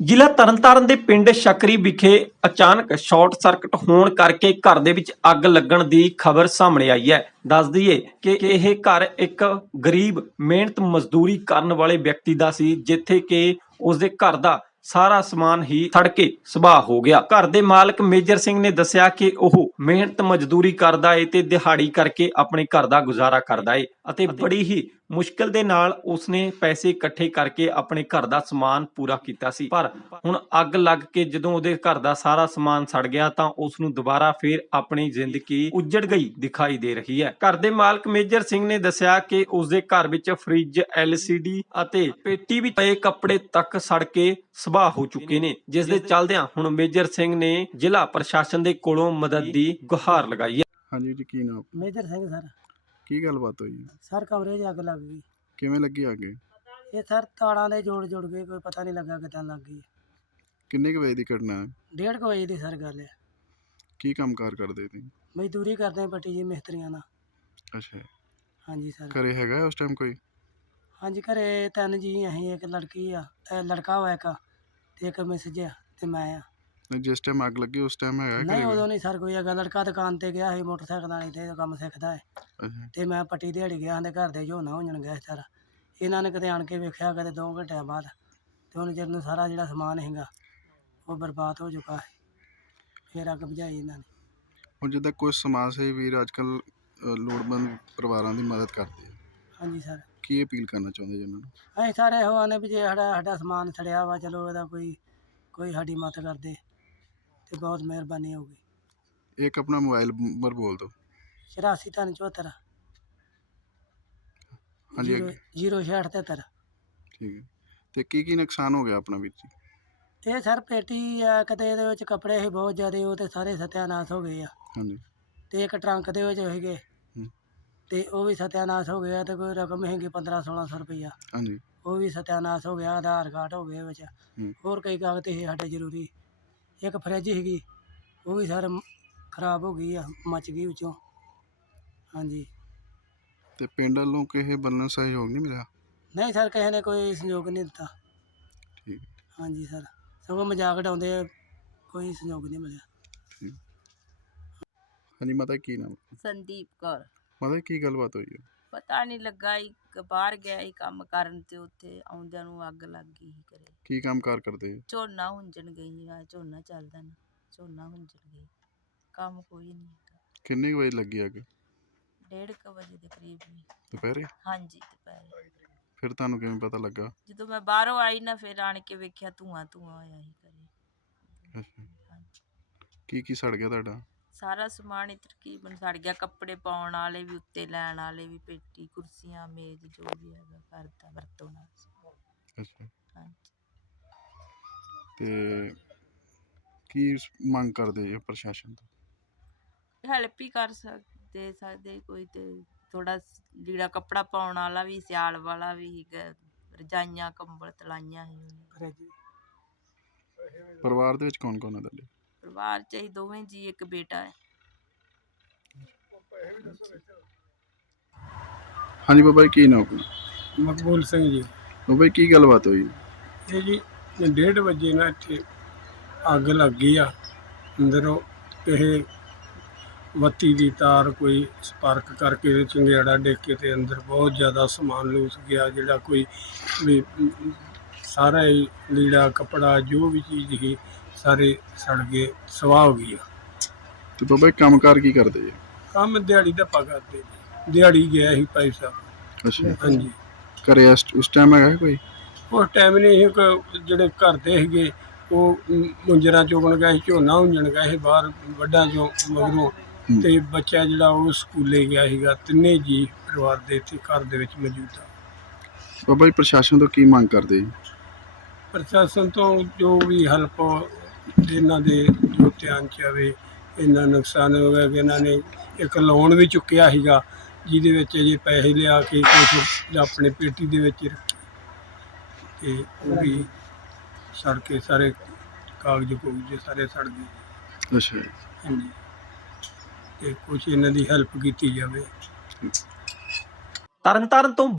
ਜ਼ਿਲ੍ਹਾ ਤਰਨਤਾਰਨ ਦੇ ਪਿੰਡ ਸ਼ਕਰੀ ਵਿਖੇ ਅਚਾਨਕ ਸ਼ਾਰਟ ਸਰਕਟ ਹੋਣ ਕਰਕੇ ਘਰ ਦੇ ਵਿੱਚ ਅੱਗ ਲੱਗਣ ਦੀ ਖਬਰ ਸਾਹਮਣੇ ਆਈ ਹੈ। ਦੱਸ ਦਈਏ ਕਿ ਇਹ ਘਰ ਇੱਕ ਗਰੀਬ ਮਿਹਨਤ ਮਜ਼ਦੂਰੀ ਕਰਨ ਵਾਲੇ ਵਿਅਕਤੀ ਦਾ ਸੀ, ਜਿੱਥੇ ਕਿ ਉਸਦੇ ਘਰ ਦਾ ਸਾਰਾ ਸਮਾਨ ਹੀ ਸੜ ਕੇ ਸੁਆਹ ਹੋ ਗਿਆ। ਘਰ ਦੇ ਮਾਲਕ ਮੇਜਰ ਸਿੰਘ ਨੇ ਦੱਸਿਆ ਕਿ ਉਹ ਮਿਹਨਤ ਮਜ਼ਦੂਰੀ ਕਰਦਾ ਏ ਤੇ ਦਿਹਾੜੀ ਕਰਕੇ ਆਪਣੇ ਘਰ ਦਾ ਗੁਜ਼ਾਰਾ ਕਰਦਾ ਏ ਅਤੇ ਬੜੀ ਹੀ ਮੁਸ਼ਕਲ ਦੇ ਨਾਲ ਉਸਨੇ ਪੈਸੇ ਇਕੱਠੇ ਕਰਕੇ ਆਪਣੇ ਘਰ ਦਾ ਸਮਾਨ ਪੂਰਾ ਕੀਤਾ ਸੀ। ਪਰ ਹੁਣ ਅੱਗ ਲੱਗ ਕੇ ਜਦੋਂ ਉਹਦੇ ਘਰ ਦਾ ਸਾਰਾ ਸਮਾਨ ਸੜ ਗਿਆ ਤਾਂ ਉਸ ਨੂੰ ਦੁਬਾਰਾ ਫੇਰ ਆਪਣੀ ਜ਼ਿੰਦਗੀ ਉੱਜੜ ਗਈ ਦਿਖਾਈ ਦੇ ਰਹੀ ਹੈ। ਘਰ ਦੇ ਮਾਲਕ ਮੇਜਰ ਸਿੰਘ ਨੇ ਦੱਸਿਆ ਕਿ ਉਸਦੇ ਘਰ ਵਿੱਚ ਫ੍ਰਿਜ, LCD ਅਤੇ ਪੇਟੀ ਵਿੱਚ ਪਏ ਕੱਪੜੇ ਤੱਕ ਸੜ ਕੇ ਸੁਆਹ ਹੋ ਚੁੱਕੇ ਨੇ, ਜਿਸ ਦੇ ਚੱਲਦਿਆਂ ਹੁਣ ਮੇਜਰ ਸਿੰਘ ਨੇ ਜ਼ਿਲ੍ਹਾ ਪ੍ਰਸ਼ਾਸਨ ਦੇ ਕੋਲੋਂ ਮਦਦ ਦੀ ਗੁਹਾਰ ਲਗਾਈ ਹੈ। ਹਾਂਜੀ ਜੀ, ਕੀ ਨਾਮ? Major Singh sir. ਕੀ ਗੱਲਬਾਤ ਹੋਈ? ਸਰ ਕਮਰੇ 'ਚ ਅੱਗ ਲੱਗ ਗਈ। ਕਿਵੇਂ ਲੱਗੀ ਅੱਗ? ਇਹ ਸਰ ਤਾਰਾਂ ਦੇ ਜੋੜ ਗਏ, ਕੋਈ ਪਤਾ ਨਹੀਂ ਲੱਗਾ ਕਿੱਦਾਂ ਲੱਗ ਗਈ। ਕਿੰਨੇ ਕੁ ਵਜੇ ਦੀ ਘਟਨਾ ਹੈ? 1:30 ਵਜੇ ਦੀ ਸਰ ਗੱਲ ਹੈ। ਕੀ ਕੰਮਕਾਰ ਕਰਦੇ ਤੁਸੀਂ? ਮਜ਼ਦੂਰੀ ਕਰਦੇ ਹਾਂ ਪੱਟੀ ਜੀ ਮਿਸਤਰੀਆਂ ਨਾਲ। ਅੱਛਾ, ਹਾਂਜੀ ਸਰ। ਘਰੇ ਹੈਗਾ ਉਸ ਟਾਈਮ ਕੋਈ? ਹਾਂਜੀ ਘਰੇ ਤਿੰਨ ਜੀ ਅਸੀਂ, ਇੱਕ ਲੜਕੀ ਆ, ਲੜਕਾ ਵਾ ਇੱਕ, ਤੇ ਇੱਕ ਮਿਸਜ ਆ ਤੇ ਮੈਂ ਆ। ਜਿਸ ਟਾਈਮ ਅੱਗ ਲੱਗੀ ਉਸ ਟਾਈਮ ਹੈਗਾ ਨਹੀਂ ਘਰੇ ਕੋਈ? ਉਦੋਂ ਨਹੀਂ ਸਰ ਕੋਈ ਹੈਗਾ। ਲੜਕਾ ਦੁਕਾਨ ਤੇ ਗਿਆ ਸੀ ਮੋਟਰਸਾਈਕਲ ਨਾਲ, ਤੇ ਕੰਮ ਸਿੱਖਦਾ ਹੈ, ਅੱਛਾ, ਤੇ ਮੈਂ ਪੱਟੀ ਦਿਹਾੜੀ ਗਿਆ ਹਾਂ ਤੇ ਘਰ ਦੇ ਝੋਨਾ ਹੋਣ ਗਿਆ ਸਰ। ਇਹਨਾਂ ਨੇ ਕਿਤੇ ਆਣ ਕੇ ਵੇਖਿਆ ਕਿਤੇ 2 ਘੰਟਿਆਂ ਬਾਅਦ, ਤੇ ਹੁਣ ਚਿਰ ਨੂੰ ਸਾਰਾ ਜਿਹੜਾ ਸਮਾਨ ਹੈਗਾ ਉਹ ਬਰਬਾਦ ਹੋ ਚੁੱਕਾ ਹੈ। ਫਿਰ ਅੱਗ ਬੁਝਾਈ ਇਹਨਾਂ ਨੇ। ਹੁਣ ਜਿੱਦਾਂ ਕੁਝ ਸਮਾਜ ਸੇਵੀ ਵੀਰ ਅੱਜ ਕੱਲ੍ਹ ਲੋੜਵੰਦ ਪਰਿਵਾਰਾਂ ਦੀ ਮਦਦ ਕਰਦੇ ਆ, ਹਾਂਜੀ ਸਰ। ਕੀ ਅਪੀਲ ਕਰਨਾ ਚਾਹੁੰਦੇ ਜੀ ਉਹਨਾਂ ਨੂੰ? ਅਸੀਂ ਸਾਰੇ ਇਹੋ ਆਨੇ ਵੀ ਜੇ ਸਾਡਾ ਸਮਾਨ ਸੜਿਆ ਵਾ, ਚਲੋ ਇਹਦਾ ਕੋਈ ਸਾਡੀ ਮਦਦ ਕਰਦੇ ਤੇ ਬਹੁਤ ਮਿਹਰਬਾਨੀ ਹੋਊਗੀ। ਇੱਕ ਆਪਣਾ ਮੋਬਾਈਲ ਨੰਬਰ ਬੋਲ ਦਿਓ। 84 374 ਹਾਂਜੀ ਅੱਗੇ। 0673। ਠੀਕ ਹੈ, ਤੇ ਕੀ ਨੁਕਸਾਨ ਹੋ ਗਿਆ ਆਪਣਾ ਵੀਰ ਜੀ? ਇਹ ਸਰ ਪੇਟੀ ਆ, ਕਿਤੇ ਇਹਦੇ ਵਿੱਚ ਕੱਪੜੇ ਸੀ ਬਹੁਤ ਜ਼ਿਆਦਾ, ਉਹ ਤੇ ਸਾਰੇ ਸਤਿਆਨਾਸ਼ ਹੋ ਗਏ ਆ। ਹਾਂਜੀ, ਤੇ ਇੱਕ ਟਰੰਕ ਦੇ ਵਿੱਚ ਸੀਗੇ, ਹੂੰ, ਤੇ ਉਹ ਵੀ ਸਤਿਆਨਾਸ਼ ਹੋ ਗਿਆ। ਤੇ ਕੋਈ ਰਕਮ ਹੈਗੀ 1500-1600 ਰੁਪਈਆ, ਹਾਂਜੀ, ਉਹ ਵੀ ਸਤਿਆਨਾਸ਼ ਹੋ ਗਿਆ। ਆਧਾਰ ਕਾਰਡ ਹੋ ਗਏ ਵਿੱਚ, ਹੂੰ, ਹੋਰ ਕਈ ਕਾਗਜ਼ ਸੀ ਸਾਡੇ ਜ਼ਰੂਰੀ। ਇੱਕ ਫਰਿੱਜ ਸੀਗੀ, ਉਹ ਵੀ ਸਰ ਖਰਾਬ ਹੋ ਗਈ ਆ, ਮੱਚ ਗਈ ਵਿੱਚੋਂ। ਹਾਂਜੀ। ਤੇ ਪਿੰਡ ਵੱਲੋਂ ਕਿਸੇ ਵੱਲੋਂ ਸਹਿਯੋਗ ਨਹੀਂ ਮਿਲਿਆ? ਨਹੀਂ ਸਰ, ਕਿਸੇ ਨੇ ਕੋਈ ਸਹਿਯੋਗ ਨਹੀਂ ਦਿੱਤਾ। ਠੀਕ, ਹਾਂਜੀ ਸਰ, ਸਗੋਂ ਮਜ਼ਾਕ ਉਡਾਉਂਦੇ, ਕੋਈ ਸਹਿਯੋਗ ਨਹੀਂ ਮਿਲਿਆ। ਠੀਕ। ਹਾਂਜੀ ਮਾਤਾ, ਕੀ ਨਾਮ? ਸੰਦੀਪ ਕੌਰ। ਮਾਤਾ ਕੀ ਗੱਲਬਾਤ ਹੋਈ ਹੈ? ਪਤਾ ਨਹੀਂ ਲੱਗਾ ਇੱਕ ਬਾਹਰ ਗਿਆ ਸੀ ਕੰਮ ਕਰਨ, ਤੇ ਉੱਥੇ ਆਉਂਦਿਆਂ ਨੂੰ ਅੱਗ ਲੱਗ ਗਈ ਸੀ ਘਰੇ। ਕੀ ਕੰਮਕਾਰ ਕਰਦੇ? ਝੋਨਾ ਹੁੰਜਣ ਗਈ ਆ, ਝੋਨਾ ਚੱਲਦਾ ਨਾ, ਝੋਨਾ ਹੁੰਜਣ ਗਈ, ਕੰਮ ਕੋਈ ਨਹੀਂ ਹੈਗਾ। ਕਿੰਨੇ ਕੁ ਵਜੇ ਲੱਗੀ ਅੱਗ? 1:30 ਵਜੇ ਦੇ ਕਰੀਬ ਵੀ। ਦੁਪਹਿਰੇ? ਹਾਂਜੀ ਦੁਪਹਿਰੇ। ਫਿਰ ਤੁਹਾਨੂੰ ਕਿਵੇਂ ਪਤਾ ਲੱਗਾ? ਜਦੋਂ ਮੈਂ ਬਾਹਰੋਂ ਆਈ ਨਾ, ਫਿਰ ਆਣ ਕੇ ਵੇਖਿਆ ਧੂੰਆਂ ਹੋਇਆ ਸੀ ਘਰੇ। ਅੱਛਾ, ਹਾਂਜੀ। ਕੀ ਸੜ ਗਿਆ ਤੁਹਾਡਾ? ਸਾਰਾ ਸਮਾਨ ਹੀ ਤਕਰੀਬਨ ਸੜ ਗਿਆ, ਕੱਪੜੇ ਪਾਉਣ ਵਾਲੇ ਵੀ, ਉੱਤੇ ਲੈਣ ਵਾਲੇ ਵੀ, ਪੇਟੀ, ਕੁਰਸੀਆਂ, ਮੇਜ਼, ਜੋ ਵੀ ਹੈਗਾ ਘਰ ਦਾ ਵਰਤੋਂ ਨਾਲ। ਅੱਛਾ, ਹਾਂਜੀ। ਤੇ ਕੀ ਮੰਗ ਕਰਦੇ ਜੀ ਪ੍ਰਸ਼ਾਸਨ ਤੋਂ? ਹੈਲਪ ਹੀ ਕਰ ਸਕਦੇ ਕੋਈ, ਤੇ ਥੋੜਾ ਲੀੜਾ ਕੱਪੜਾ ਪਾਉਣ ਵਾਲਾ ਵੀ, ਸਿਆਲ ਵਾਲਾ ਵੀ ਸੀਗਾ, ਰਜਾਈਆਂ, ਕੰਬਲ ਤਲਾਈਆਂ ਸੀ ਉਹਨੇ। ਫਰਿੱਜ। ਪਰਿਵਾਰ ਦੇ ਵਿੱਚ ਕੌਣ ਕੌਣ ਹੈ ਤੁਹਾਡੇ? ਪਰਿਵਾਰ 'ਚ ਅਸੀਂ ਦੋਵੇਂ ਜੀ, ਇੱਕ ਬੇਟਾ ਹੈ। ਹਾਂਜੀ ਬਾਬਾ ਜੀ, ਕੀ ਨਾਮ ਆਪਣਾ? ਮਕਬੂਲ ਸਿੰਘ ਜੀ। ਬਾਬਾ ਜੀ ਕੀ ਗੱਲਬਾਤ ਹੋਈ? ਇਹ ਜੀ 1:30 ਵਜੇ ਨਾ ਇੱਥੇ ਅੱਗ ਲੱਗ ਗਈ ਆ। ਅੰਦਰੋਂ ਇਹ ਬੱਤੀ ਦੀ ਤਾਰ ਕੋਈ ਸਪਾਰਕ ਕਰਕੇ ਤੇ ਚੰਗਿਆੜਾ ਡਿੱਗ ਕੇ ਤੇ ਅੰਦਰ ਬਹੁਤ ਜ਼ਿਆਦਾ ਸਮਾਨ ਲੂਸ ਗਿਆ, ਜਿਹੜਾ ਕੋਈ ਵੀ ਸਾਰਾ ਹੀ ਲੀੜਾ ਕੱਪੜਾ ਜੋ ਵੀ ਚੀਜ਼ ਸੀ ਸਾਰੇ ਸੜ ਗਏ, ਸੁਆਹ ਹੋ ਗਈ ਆ। ਤੇ ਬਾਬਾ ਜੀ ਕੰਮਕਾਰ ਕੀ ਕਰਦੇ ਜੀ? ਕੰਮ ਦਿਹਾੜੀ ਧੱਪਾ ਕਰਦੇ ਜੀ, ਦਿਹਾੜੀ ਗਿਆ ਸੀ ਭਾਈ ਸਾਹਿਬ। ਅੱਛਾ, ਹਾਂਜੀ। ਘਰੇ ਉਸ ਟਾਈਮ ਹੈਗਾ ਕੋਈ? ਉਸ ਟਾਈਮ ਨਹੀਂ ਸੀ, ਜਿਹੜੇ ਘਰ ਦੇ ਸੀਗੇ ਉਹ ਮੁੰਜਰਾ ਚੁਗਣ ਗਏ ਸੀ, ਝੋਨਾ ਹੁੰਜਣ ਗਏ ਸੀ ਬਾਹਰ ਵੱਡਾਂ ਚੋਂ ਮਗਰੋਂ, ਤੇ ਬੱਚਾ ਜਿਹੜਾ ਉਹ ਸਕੂਲੇ ਗਿਆ ਸੀਗਾ। ਤਿੰਨੇ ਜੀ ਪਰਿਵਾਰ ਦੇ ਇੱਥੇ ਘਰ ਦੇ ਵਿੱਚ ਮੌਜੂਦ ਆ। ਬਾਬਾ ਜੀ ਪ੍ਰਸ਼ਾਸਨ ਤੋਂ ਕੀ ਮੰਗ ਕਰਦੇ ਜੀ? ਪ੍ਰਸ਼ਾਸਨ ਤੋਂ ਜੋ ਵੀ ਹੈਲਪ ਇਹਨਾਂ ਦੇ ਜੋ ਧਿਆਨ 'ਚ ਆਵੇ। ਇੰਨਾ ਨੁਕਸਾਨ ਹੋ ਗਿਆ ਕਿ ਇਹਨਾਂ ਨੇ ਇੱਕ ਲੋਨ ਵੀ ਚੁੱਕਿਆ ਸੀਗਾ, ਜਿਹਦੇ ਵਿੱਚ ਅਜੇ ਪੈਸੇ ਲਿਆ ਕੇ ਕੁਛ ਆਪਣੇ ਪੇਟੀ ਦੇ ਵਿੱਚ ਰੱਖੇ, ਤੇ ਉਹ ਵੀ ਸੜ ਕੇ ਸਾਰੇ ਕਾਗਜ਼ ਕੂਗਜ਼ ਸਾਰੇ ਸੜ ਗਏ। ਅੱਛਾ ਜੀ। ਹਾਂਜੀ, ਤੇ ਕੁਛ ਇਹਨਾਂ ਦੀ ਹੈਲਪ ਕੀਤੀ ਜਾਵੇ। ਤਰਨਤਾਰਨ ਤੋਂ